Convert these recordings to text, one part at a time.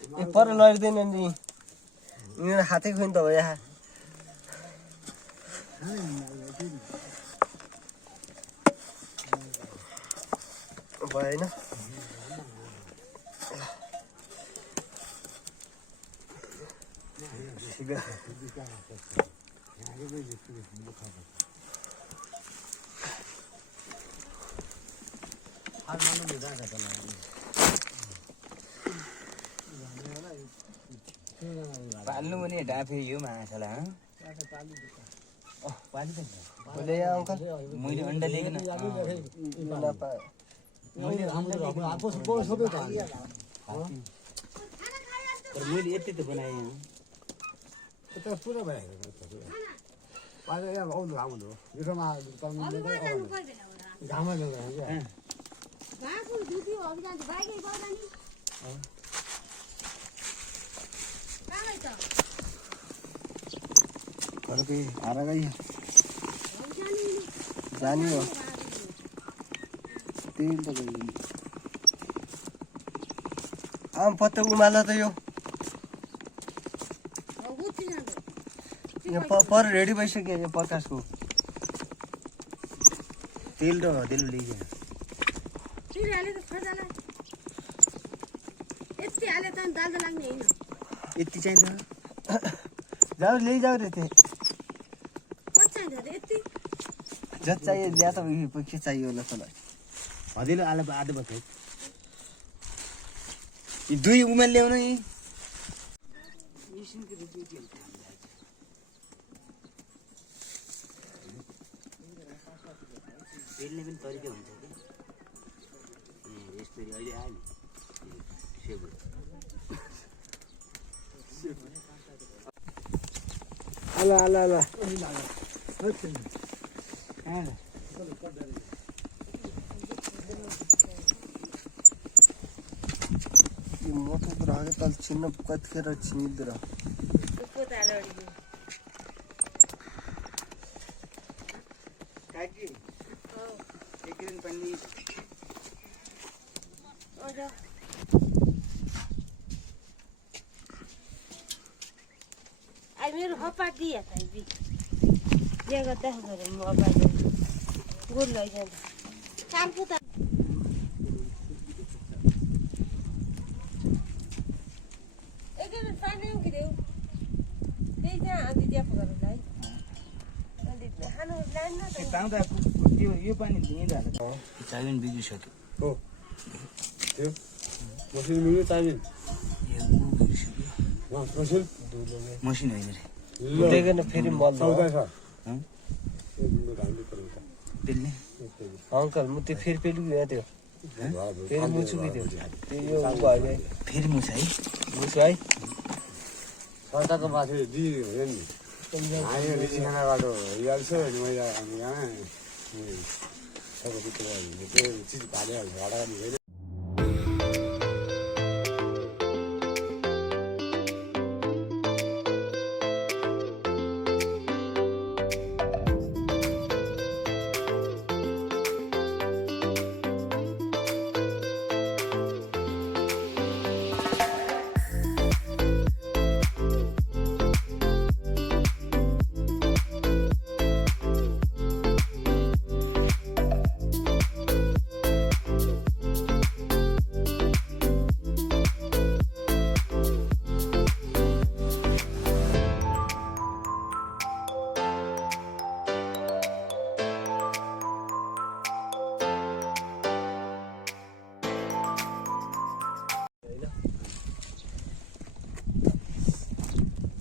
ए पर लड्दैन नि यहाँ हातै खोइन त हो यहाँ भएन पाल्नु पनि डाफे यो माछालाई पाली त बोले अंकल मैले अन्डा दिएको तर मैले यति त बनाएँ पुरा जानी हो आम पत्ता उमाला त यो पर रेडी भइसक्यो यो 50 को तेल र हदेलो लिइगे तेल हाले त खजाला यति हाले त दाल लाग्ने हैन यति चाहिँ जाऊ ले जाऊ रे ते कच्चा छ यति जत चाहिए ल्या त के चाहिए होला तलाई हदेलो आले आधे बस यी दुई उमेल ल्याउन यी मिसिनको दुई तेल तेलले पनि तरिका हुन्छ कि यसरी अहिले आयो नि सेबु आला आला आला ये मोटो ग्राहक तल चिन्न कतिखेर छिनिदिरा उसको त अलरेडी काकी एकदिन पनि ओजा आई मेरो हप्पा दिया त बी जे गर्दा गरे म हप्पा दे गुड लैजान्छ कालको त एकदिन पानी उकिदेऊ त्यही चाहिँ आधी दिया फगरलाई अलि खानु लाइन न त पाउँदा त्यो यो पानी दिँदा चाइमिन बिग्रिसक्यो हो त्यो मसिन मिल्यो चाइमिन यो बिग्रिसक्यो मसिन मसिन होइन रे उठेको न फेरि मल सौदा छ त्यसले अंकल म त्यो फेरि पेलु गयो त्यो फेरि मुछु कि त्यो यो भयो फेरि मुछ है मुछु है सरकारको माथि दियो नि आयो लिची खाना बाटो याल्छ नि मैले हामी यहाँ सबै त्यो चिज भालिहाल्छ भाडा नि होइन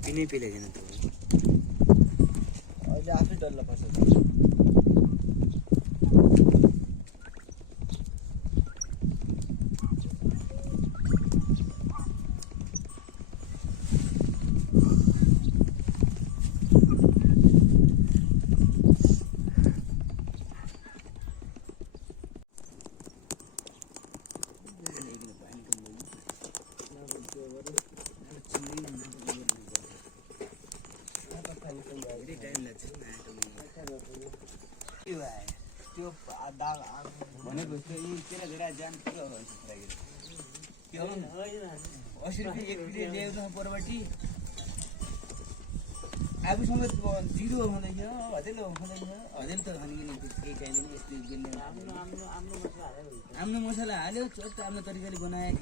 पिनै पिलाइदिन त अहिले आफै डल्ला पर्छ भनेको यी तेरा जान पुरा 80 रुपियाँ एक प्लेट ल्याउँछ परबाटी आफूसँग 0 भन्दै थियो हजेल त खाने केही चाहिँदैन यस्तो बेल्ने आफ्नो मसला हाल्यो चट्ट आफ्नो तरिकाले बनायो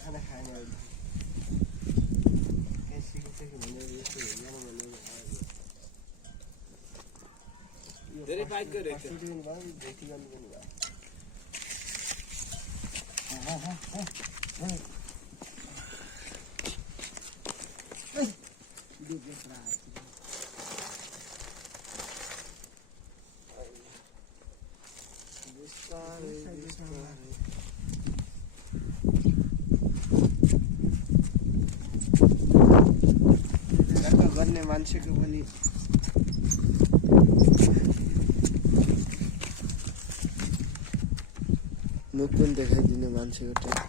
खाना खाने धेरै बाइक गरे गर्ने मान्छेको पनि मुख पनि देखाइदिने मान्छेको टाइप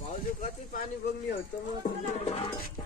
भाउजू कति पानी बग्ने हो त म